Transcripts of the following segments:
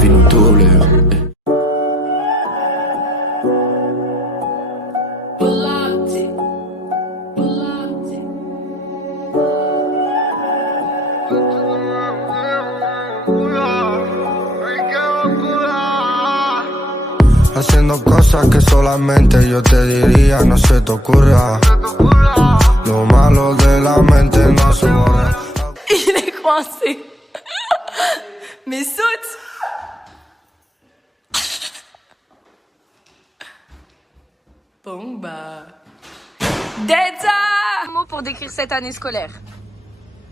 vie nous double. Haciendo cosas que solamente yo te diría, no se te ocurra. Lo malo de la mente no se borra. Il est coincé. Mais saute. Bon bah... Delta. Un mot pour décrire cette année scolaire.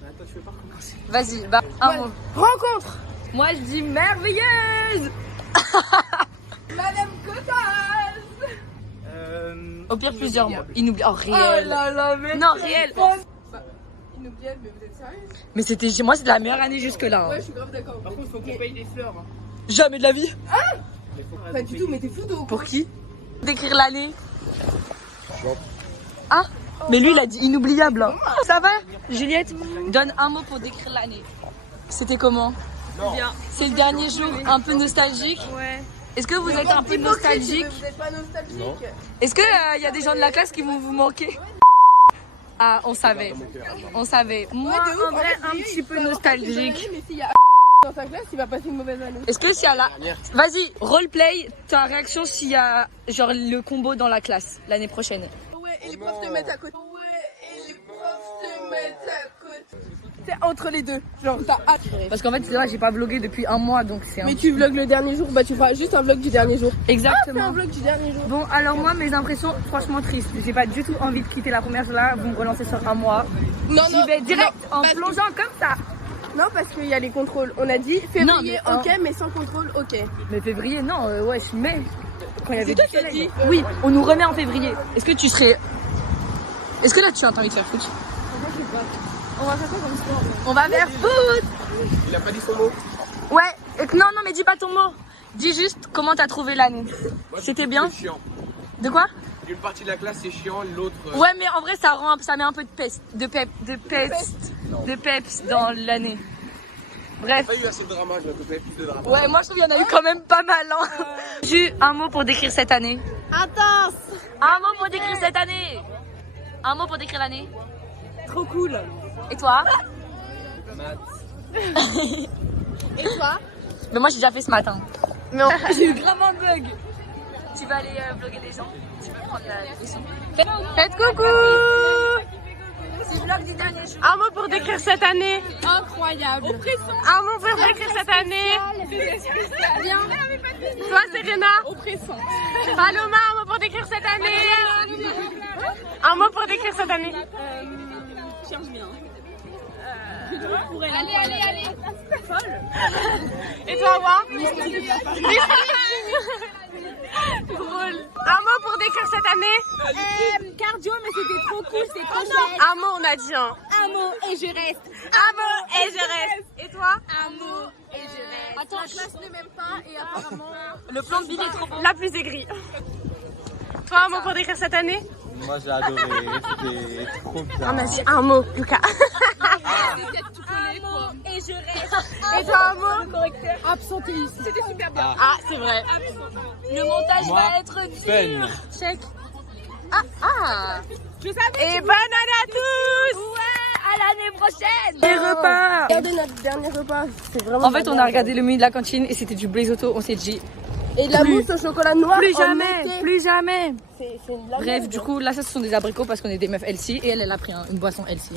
Attends, je vais pas recommencer. Vas-y, bah un mot. Rencontre. Moi je dis merveilleuse. Madame Cotas. Au pire plusieurs mots. Inoubliable. Oh réel. Oh là là, mais Non réel. Inoubliable, mais vous êtes sérieuse? Mais c'était moi c'est la meilleure année jusque là. Ouais, je suis grave d'accord. Par contre, faut qu'on paye les fleurs. Hein. Jamais de la vie. Pas du tout, mais t'es fou de Pour qui? Décrire l'année. Ah, mais lui il a dit inoubliable. Hein. Ça va, Juliette? Donne un mot pour décrire l'année. C'était comment? Bien. C'est le dernier jour, un peu nostalgique. Ouais. Est-ce que vous êtes un peu nostalgique? Vous êtes pas nostalgique? Est-ce que y a des gens de la classe qui vont vous manquer? Ah, on savait. On savait. Moi, Ouais, de ouf. en vrai, En fait, un lui, petit il peu peut avoir nostalgique. passé une bonne année, mais s'il y a dans sa classe, il va passer une mauvaise année. Est-ce que s'il y a la... Vas-y, roleplay, ta réaction s'il y a genre le combo dans la classe l'année prochaine. Ouais, et les profs te mettent à côté. Ouais, et les profs te mettent à côté. C'est entre les deux. Genre, t'as hâte. Parce qu'en fait, c'est vrai, j'ai pas vlogué depuis un mois, donc c'est un... Mais tu vlogs le dernier jour, bah tu feras juste un vlog du dernier jour. Fais un Exactement. vlog du dernier jour. Bon, alors moi, mes impressions, franchement tristes. J'ai pas du tout envie de quitter la première jour là. Vous me relancez sur un mois. Non, J'y vais direct en parce que- plongeant comme ça. Non, parce qu'il y a les contrôles. On a dit février, Non, mais ok, mais sans contrôle, ok. Mais février, non, ouais, je mai. Quand il y avait toi du qui as soleil. dit. Oui, on nous remet en février. Est-ce que tu serais... Est-ce que là, tu as envie de faire foot? On va faire quoi comme sport? On va faire foot. Il a pas dit son mot. Ouais, non, mais dis pas ton mot. Dis juste comment t'as trouvé l'année. Moi, C'était je trouve bien? que c'est chiant. De quoi? Une partie de la classe c'est chiant, l'autre. Ouais, mais en vrai, ça met un peu de peps dans l'année. Bref. Pas eu assez de drama, je n'ai plus de drama. Ouais, moi je trouve qu'il y en a eu quand même pas mal. Hein. J'ai un mot pour décrire cette année. Intense. Un mot pour décrire cette année. Un mot pour décrire l'année. Trop cool. Et toi? Et toi? Mais moi j'ai déjà fait ce matin. Mais on... J'ai eu grave un bug. Tu vas aller vlogger des gens. Tu peux prendre la leçon. Faites coucou. C'est vlog du dernier jour. Un mot pour décrire cette année. Incroyable. Un mot pour décrire cette année. Bien. Toi, Serena. Oppressant. Paloma, un mot pour décrire cette année. Un mot pour décrire cette année. Cherche bien. Allez. Et toi, moi? Drôle. Un mot pour décrire cette année. Cardio, mais c'était trop cool, c'est trop chouette. Un mot, on a dit un. Un mot et je reste. Un mot et je reste. Et toi? Un mot et je reste. Attends, La classe ne m'aime pas et apparemment. le plan de Billy est trop beau. La plus aigrie. Toi, un mot pour décrire cette année? Moi j'ai adoré, c'était trop bien. On a dit un mot, Lucas. C'était tout collé, quoi. Et je reste. Et toi, un mot? Absentéisme. C'était super bien. Ah, c'est vrai. Le montage Moi, va être dur. fun. Check. Je savais. Et bonne année à tous. À l'année prochaine. Les repas. Regardez notre dernier repas. C'est vraiment. En fait, on a regardé le menu de la cantine et c'était du blé-auto. On s'est dit Et de la mousse au chocolat noir. plus en jamais, été. plus jamais. C'est une blague. Bref, du coup, là, ça, ce sont des abricots parce qu'on est des meufs healthy et elle a pris une boisson healthy.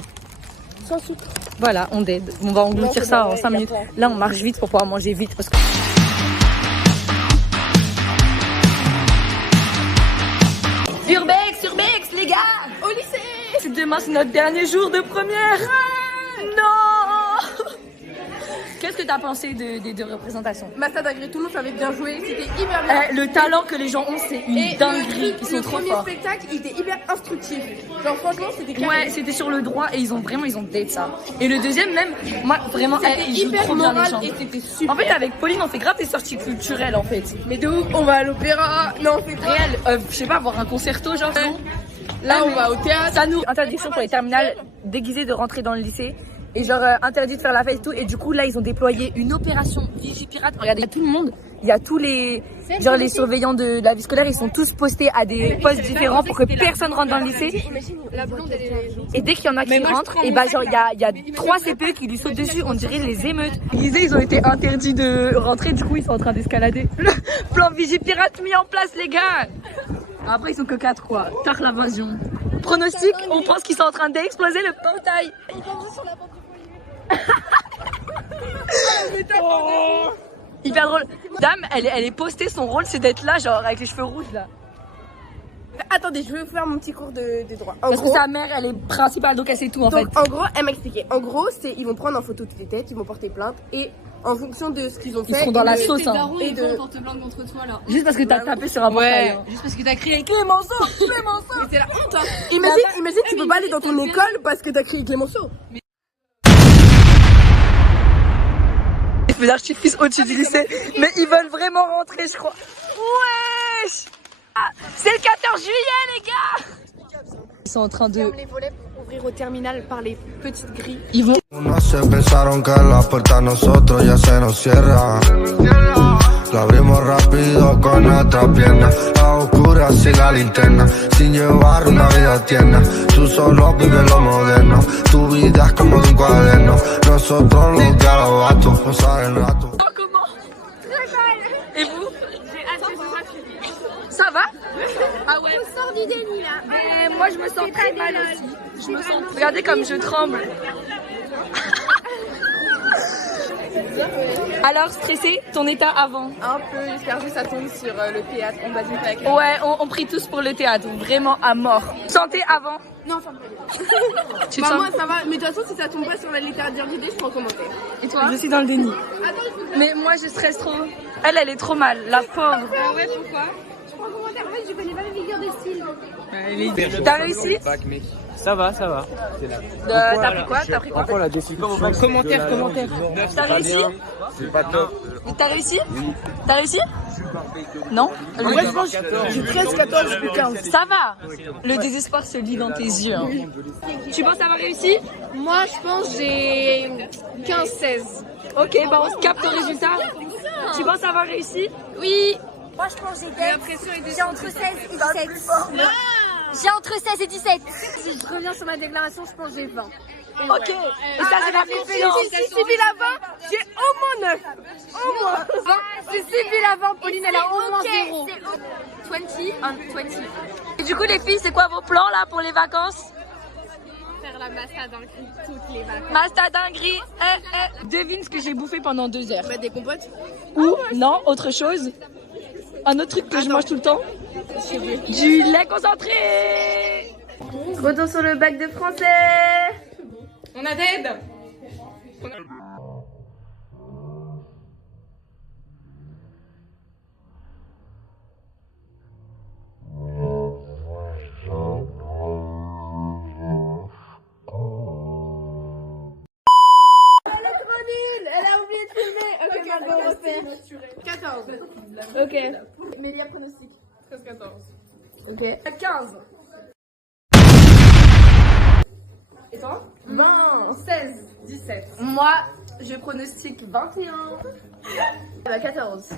Sans sucre. Voilà, on dead. On va engloutir c'est ça pas en vrai, 5 y a minutes. pas. Là, on marche vite pour pouvoir manger vite parce que... Surbex, les gars. Au lycée. C'est demain, c'est notre dernier jour de première. Non. Qu'est-ce que t'as pensé des deux représentations? Massa Dagré, tout le monde savait bien jouer. C'était hyper bien. Le talent que les gens ont, c'est une Et dinguerie. Ils sont le trop premier forts. spectacle, il était hyper instructif. Genre franchement, c'était carré. Ouais, c'était sur le droit et ils ont date ça. Et le deuxième même, moi vraiment, C'était ils jouent hyper trop bien les moral gens. et c'était super. En fait, avec Pauline, on fait grave des sorties culturelles en fait. Mais de ouf, on va à l'opéra. Non, on fait quoi? Réel, je sais pas, voir un concerto genre. non Là, on va au théâtre. Ça nous interdiction pour les terminales déguisées de rentrer dans le lycée. et genre interdit de faire la fête et tout. Et du coup là ils ont déployé une opération Vigipirate. Regardez, il y a tout le monde, il y a tous les genre les surveillants de la vie scolaire, ils sont tous postés à des postes différents pour que personne rentre dans le lycée. Et dès qu'il y en a qui rentrent, et bah genre il y a 3 CPE qui lui sautent dessus, on dirait les émeutes. Ils ont été interdits de rentrer, du coup ils sont en train d'escalader. Le plan Vigipirate mis en place les gars. Après ils sont que 4 quoi, tard l'invasion. Pronostic, on pense qu'ils sont en train d'exploser le portail. Hyper drôle. Dame, elle est postée, son rôle c'est d'être là, genre avec les cheveux rouges là. Attendez, je vais vous faire mon petit cours de droit. Parce que sa mère, elle est principale, donc elle sait tout en fait. Donc en gros, elle m'a expliqué. En gros, c'est ils vont prendre en photo toutes les têtes, ils vont porter plainte et en fonction de ce qu'ils ont fait, Ils seront dans la sauce. Hein. Et de porte blanche contre toi là. Juste parce que t'as tapé sur un portail. Hein. Juste parce que t'as crié. Clémenceau, Clémenceau. Mais c'est la honte hein. Imagine tu peux pas aller dans ton école parce que t'as crié Clémenceau. Les feux d'artifice au-dessus du lycée. Mais ils veulent vraiment rentrer, je crois. Wesh. Ah, c'est le 14 juillet, les gars. Ils sont en train de... Les volets pour ouvrir au terminal par les petites grilles. Ils vont... No se pensaron que la puerta a nosotros ya se nos cierra. La abrimos rápido con nuestras piernas, a oscuras sin la linterna, sin llevar una vida tierna. Tú solo vives lo moderno, tu vida es como de un cuaderno. Nosotros los garabatos, pasar el rato. Comment? Et vous? Ça va? Ah ouais. On sort du déni là. Moi je me sens très mal aussi. Je me sens... Regardez comme je tremble. Alors stressé, ton état avant? Un peu, j'espère que ça tombe sur le théâtre. On va avec Ouais, on prie tous pour le théâtre, vraiment à mort. Santé avant? Non, ça me Tu te bah, sens... moi ça va, mais de toute façon si ça tombe pas sur la littérature d'idée, je prends en commentaire. Et toi? Je suis dans le déni. Mais moi je stresse trop. Elle est trop mal, la pauvre. Ah ouais, pourquoi? Je prends un commentaire. En fait, je connais pas les figures de style. T'as réussi? Ça va, ça va. T'as pris quoi? T'as pris quoi? Prends la difficulté. Commentaire. T'as réussi? C'est pas top. T'as réussi? T'as réussi? Non? En vrai, je pense j'ai 13, 14, plus 15. Ça va. Le désespoir se lit dans tes yeux. Hein. Tu penses avoir réussi? Moi, je pense j'ai 15-16. Ok, bah on se capte au résultat. Tu penses avoir réussi? Oui. Moi je pense que j'ai entre 16 et 17. J'ai entre 16 et 17. Si je reviens sur ma déclaration, je pense que j'ai 20. Ok. Et ça c'est la confiance. Si Sybille a 20, j'ai au moins 9. Au moins. Si Sybille a 20, Pauline elle a au moins 0. 20 and 20. Et du coup les filles, c'est quoi vos plans là pour les vacances? Faire la massa dans le gris toutes les vacances. Masta dinguerie. Devine ce que j'ai bouffé pendant 2 heures. Bah, des compotes. Ou non, autre chose. Un autre truc que je mange tout le temps. Du lait concentré. Retour sur le bac de français. On a d'aide. Elle a oublié de filmer. Ok, Margot, on refait. 14. Ok. Mélia pronostic. 13-14. Ok. 15. Et toi? 20, 16, 17. Moi, je pronostique 21. Bah 14.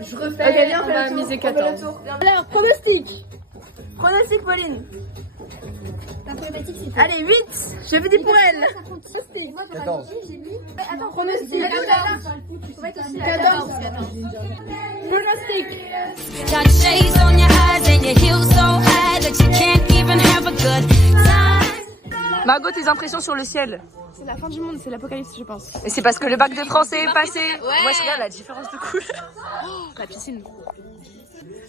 Je refais. Ok, viens, on va miser 14. Alors, pronostic. Pronostic, Pauline. La problématique c'est que... Allez, 8. Je vais dire pour elle. 14. J'ai mis... Attends, Pronostic. 14. Pronostic. Got shades on your eyes and your heels so high that you can't even have a good time. Margot, tes impressions sur le ciel? C'est la fin du monde, c'est l'apocalypse, je pense. Et c'est parce que le bac de français est passé. Ouais, je regarde la différence de couleur. La piscine.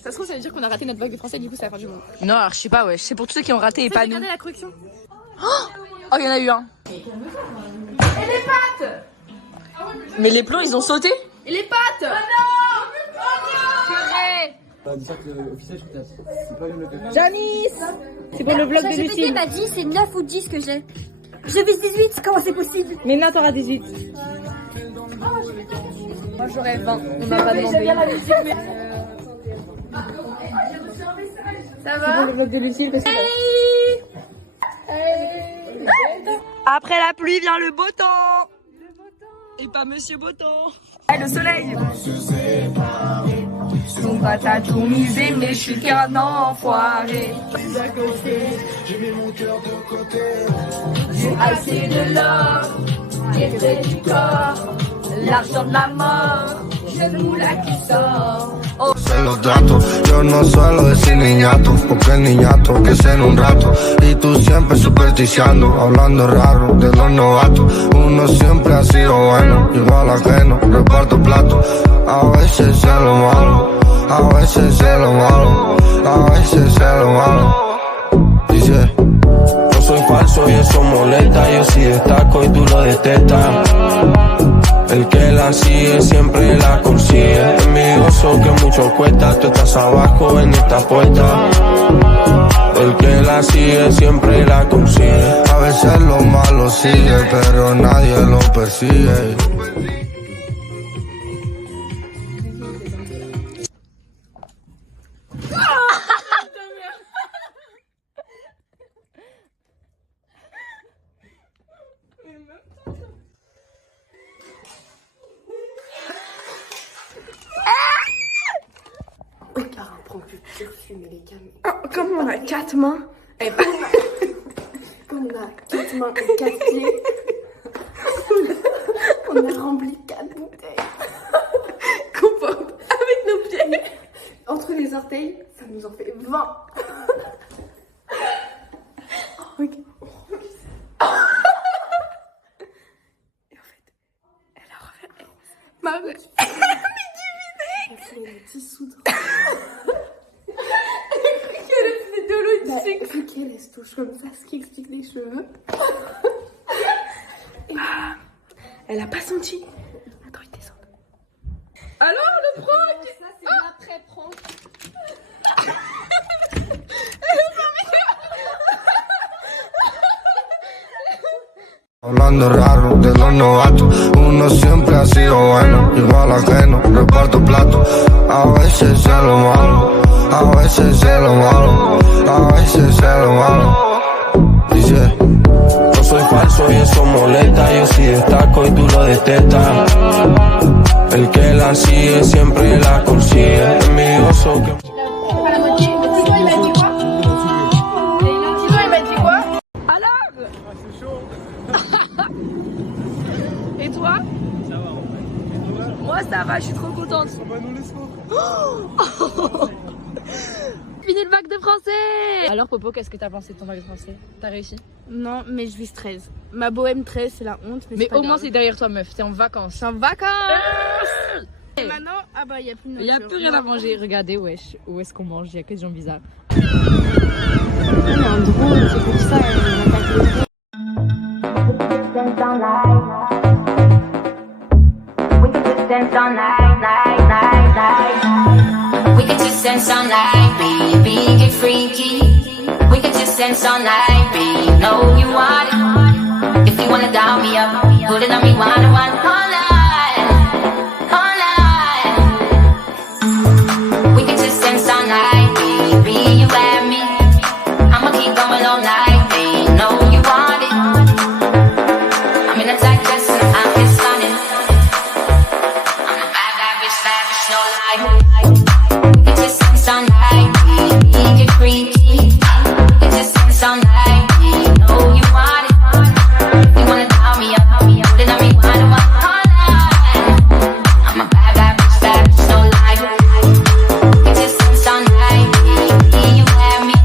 Ça se trouve, ça veut dire qu'on a raté notre bac de français, du coup, c'est la fin du monde. Non, alors je sais pas, ouais. C'est pour tous ceux qui ont raté et pas nous. Regardez la correction. Oh, il y en a eu un. Et les pattes. Mais les plombs, ils ont sauté. Et les pattes. Janice. C'est pour le vlog de GPT Lucille. m'a dit c'est 9 ou 10 que j'ai. Je vise 18, comment c'est possible? Mais non, t'auras 18. Moi, j'aurais 20. On m'a pas demandé. Ça va? Le vlog de Lucille parce que... Hey. Après la pluie vient le beau temps. Et pas Monsieur Beau Temps. Et le soleil. On va t'as tout misé, mais je suis qu'un enfoiré. D'un côté, j'ai mis mon cœur de côté. J'ai assez de l'or, qui est près du corps. L'argent de la mort, je nous la qui sort. Oh. Se los trato, yo no suelo decir niñato, porque el niñato que sea en un rato. Y tú siempre supersticiando, hablando raro de los novatos. Uno siempre ha sido bueno, igual ajeno, reparto plato. A veces sé lo malo, a veces sé lo malo, a veces sé lo malo. Dice, yo soy falso y eso molesta, yo sí destaco y tú lo detestas. El que la sigue siempre la consigue. Envidioso que mucho cuesta, tú estás abajo en esta puerta. El que la sigue siempre la consigue. A veces lo malo sigue, pero nadie lo persigue. Comme on a 4 mains, comme on a 4 mains et 4 pieds, on a rempli 4 bouteilles qu'on porte avec nos pieds. Entre les orteils, ça nous en fait 20. Oh, okay. Et en fait, elle a refait. Maman, elle fait des dissoudre. Vu qu'elle se touche comme ça, ce qui explique les cheveux. Et elle a pas senti. Attends, il descend. Alors le prank. Ça c'est l'après-prank. Hablando raro de los novatos, uno siempre ha sido bueno, igual ajeno, reparto plato. A veces sé lo malo, a veces sé lo malo, a veces sé lo malo. Dice, yo soy falso y eso molesta, yo sí destaco y tú lo detestas. El que la sigue siempre la consigue. Envidioso que... À la moitié. Tito il m'a dit quoi? Tito il m'a dit quoi? Alors C'est chaud. Et toi? Ça va en fait. Moi ça va, je suis trop contente. On va nous laisser. Fini le bac de français. Alors Popo, qu'est-ce que t'as pensé de ton bac de français? T'as réussi? Non, mais je vise 13. Ma bohème 13, c'est la honte. Mais au moins c'est derrière toi meuf, t'es en vacances. c'est en vacances. Et maintenant, ah bah il n'y a plus de Il nourriture. n'y a plus rien à manger, regardez wesh, où est-ce qu'on mange, il y a que des gens bizarres. On a un drone, c'est pour ça, on n'a pas fait le We could just dance all night, baby, get freaky. We could just dance all night, baby, know you want it. If you wanna dial me up, put it on me one on one all night, all night. We could just dance all night, baby, you and me. I'ma keep going all night, baby, know you want it. I'm in a tight dress and I'm just stunning. I'm a bad, bad bitch, no lie. We could just dance all night, baby, get freaky. We could just dance all night, baby, know you want it. If you wanna dial me up, put it on me one on one all night. I'm a bad, bad bitch, no lie. We could just dance all night, baby, you and me.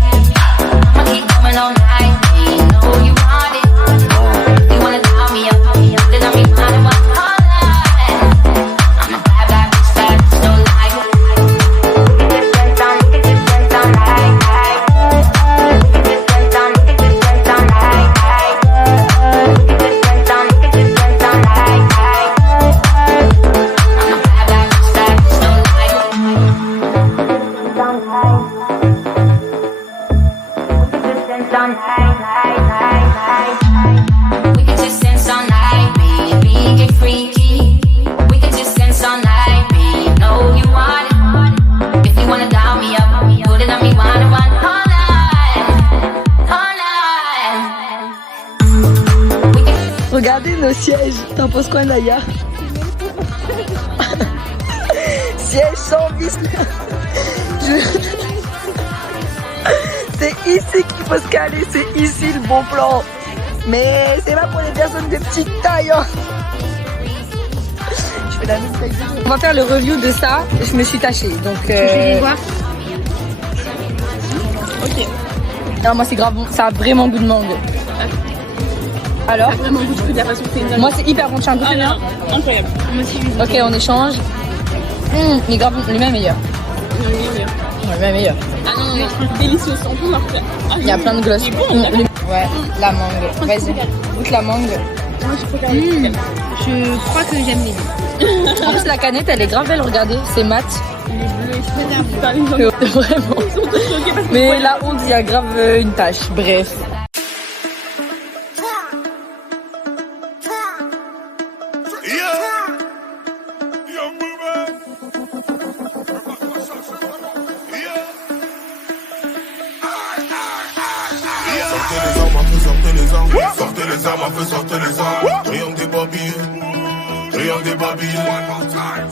I'ma keep going all night, baby, know you want it. If you wanna dial me up, put it on me one on one all night. I'm a bad, bad bitch, no lie. We could just dance all night. siège. T'en penses quoi, Naya? Siège sans vis. C'est ici qu'il faut se caler, c'est ici le bon plan. Mais c'est pas pour les personnes de petite taille. Hein. Je fais la même taille. On va faire le review de ça. Je me suis tachée. Donc, voir. ok. Non, moi c'est grave bon. Ça a vraiment goût de mangue. Alors Vraiment goût de la façon que c'est une moi c'est hyper bon. Tu as un goût bien? Incroyable. Moi aussi, je Ok, on échange. Mais grave, le même est meilleur. Ouais, le même est meilleur. Ah non, non, non, délicieux, on peut marquer. Il y a plein de glosses. Ouais, la mangue. Vas-y, goûte la mangue. Je crois que j'aime les deux. En plus, la canette, elle est grave belle, regardez, c'est mat. Vraiment. Mais la honte, il y a grave une tache. Bref. Sortez les armes, sortez les armes, triangle des babilles, triangle des babilles.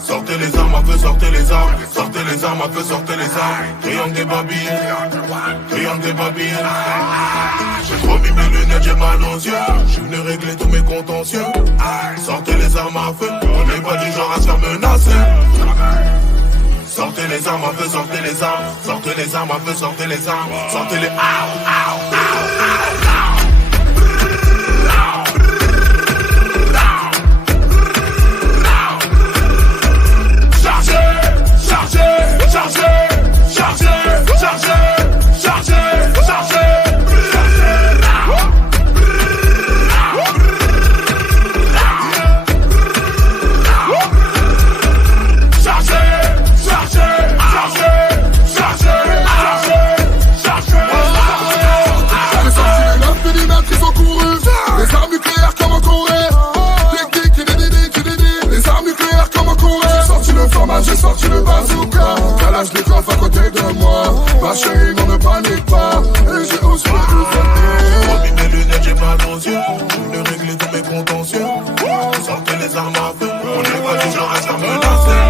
Sortez les armes, sortez les armes, sortez les armes, sortez les armes, triangle des babilles, triangle des babilles. J'ai remis mes lunettes, j'ai mal aux yeux, je suis venu régler tous mes contentieux. Sortez les armes à feu, on n'est pas du genre à se faire menacer. Sortez les armes, sortez les armes, sortez les armes, sortez les armes, sortez les j'ai sorti le bazooka, calage les coffres à côté de moi. Ma chérie, non ne panique pas, et j'ai aussi le remis mes lunettes, j'ai pas aux yeux, je vais régler tous mes contentieux. Sortez les armes à feu, on n'est pas du genre à se faire menacer.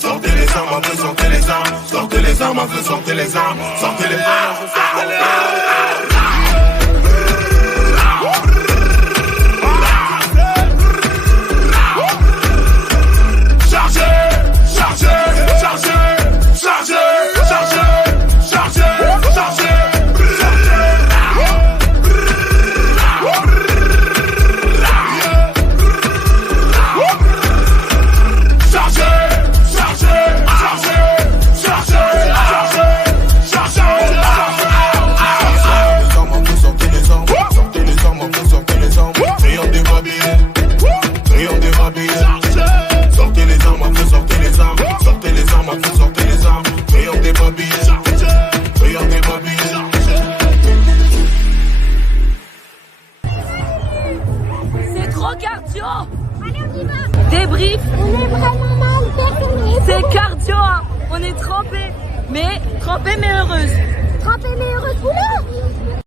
Sortez les armes à feu, sortez les armes, sortez les armes à feu, sortez les armes, sortez les armes, sortez les armes. C'est trop cardio. Allez, on y va. Débrief. On est vraiment mal. C'est cardio. Hein. On est trempés. Mais trempés mais heureuses. Trempée mais heureuse. Oula.